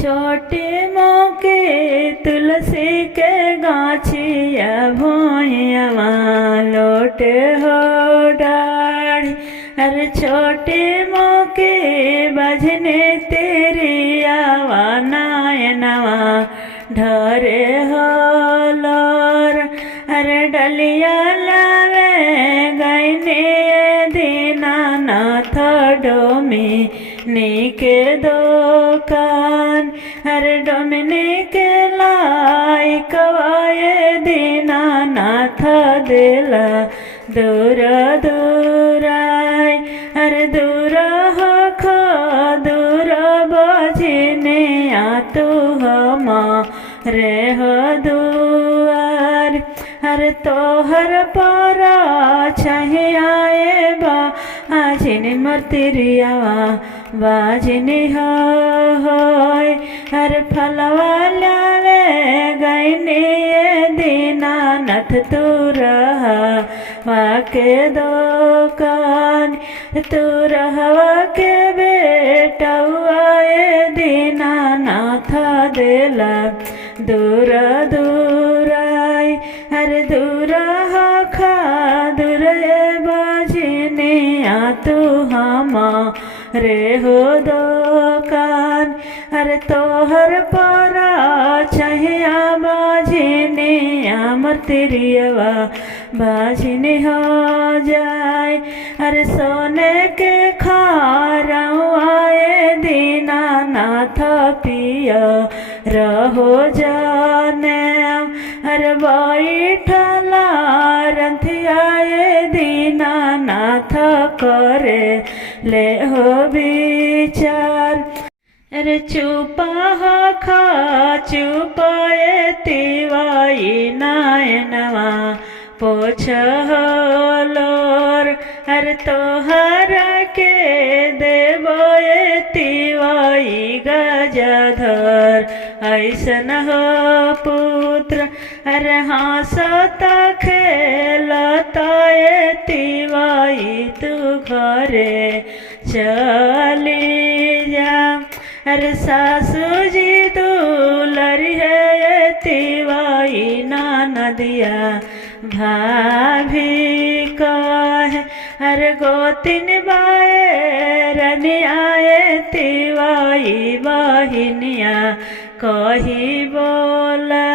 छोटे मौके तुलसी के गाछिया भोइयावा लोटे हो डाढ़ी। अरे छोटे मौके बजने तेरी आवा नायनवा ढरे हो लोर। अरे डलिया लावे गईने दीनानाथ डोमी नीके दोकान। अरे डोमिनी के लाई कवाए दीनानाथ दिला दूर दूराई। अरे दूर हो खो दूर बजने तू हमा रे हो दुआर। अरे तोहर पारा चाहिए बा आजिनी मर्तिरियावा बाजिनी होय। अरे फलवा लावे गईनी दीनानाथ तू रहा वाके दोकान। तू रहवा के बेटा हुआए दीनानाथ देला दूर दूराई। अरे दूर खा दूर बाजिने तू हमा रे हो दोकान। अरे तोहर पारा चाहिया बाजिने अमर तिरियवा बाजिने हो जाए। अरे सोने के खारवाए दीनानाथ पिया रहो जाने। अरे बैठला रंथियाए दीनानाथ करे ले हो विचार। अरे चुपा हो खा चुपाए तिवाई नायनवा पोछ हो लोर। अरे तोहर के देवए तिवाई गजधर ऐसन हो पुत्र। अरे हंसता खेलता तिवाई तू घरे चली जा। अरे सासू जी दुलरी है तिवाई नदिया भाभी कहे। अरे गोतिन बाए रनियाए तिवाई बहिनिया कही बोला।